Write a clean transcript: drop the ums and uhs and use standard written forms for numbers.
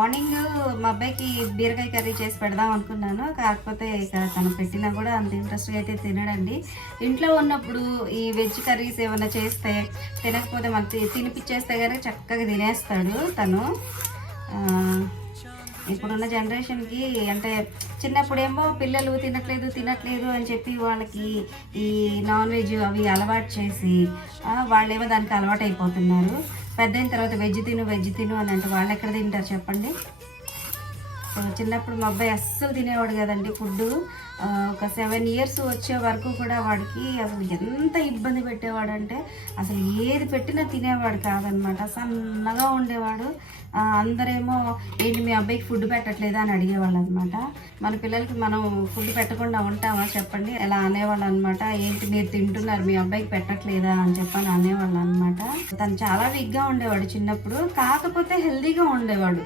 Morning మా అబ్బాయికి బీరకాయ కర్రీ చేసి పెడదాం అనుకున్నాను. కాకపోతే ఇక తను పెట్టినా కూడా అంత ఇంట్రెస్ట్గా అయితే తినడండి. ఇంట్లో ఉన్నప్పుడు ఈ వెజ్ కర్రీస్ ఏమైనా చేస్తే తినకపోతే మనకి తినిపించేస్తే కనుక చక్కగా తినేస్తాడు తను. ఇప్పుడున్న జనరేషన్కి అంటే చిన్నప్పుడేమో పిల్లలు తినట్లేదు అని చెప్పి వాళ్ళకి ఈ నాన్ వెజ్ అవి అలవాటు చేసి వాళ్ళేమో దానికి అలవాటు అయిపోతున్నారు. పెద్ద అయిన తర్వాత వెజ్ తిను అని అంటే వాళ్ళు ఎక్కడ తింటారు చెప్పండి. చిన్నప్పుడు మా అబ్బాయి అస్సలు తినేవాడు కదండి ఫుడ్. ఒక 7 years వచ్చే వరకు కూడా వాడికి అసలు ఎంత ఇబ్బంది పెట్టేవాడు అంటే అసలు ఏది పెట్టినా తినేవాడు కాదనమాట. సన్నగా ఉండేవాడు. అందరేమో ఏంటి మీ అబ్బాయికి ఫుడ్ పెట్టట్లేదా అని అడిగేవాళ్ళు అనమాట. మన పిల్లలకి మనం ఫుడ్ పెట్టకుండా ఉంటామా చెప్పండి. ఎలా అనేవాళ్ళు అనమాట. ఏంటి మీరు తింటున్నారు మీ అబ్బాయికి పెట్టట్లేదా అని చెప్పని అనేవాళ్ళు అనమాట. తను చాలా వీక్గా ఉండేవాడు చిన్నప్పుడు, కాకపోతే హెల్దీగా ఉండేవాడు.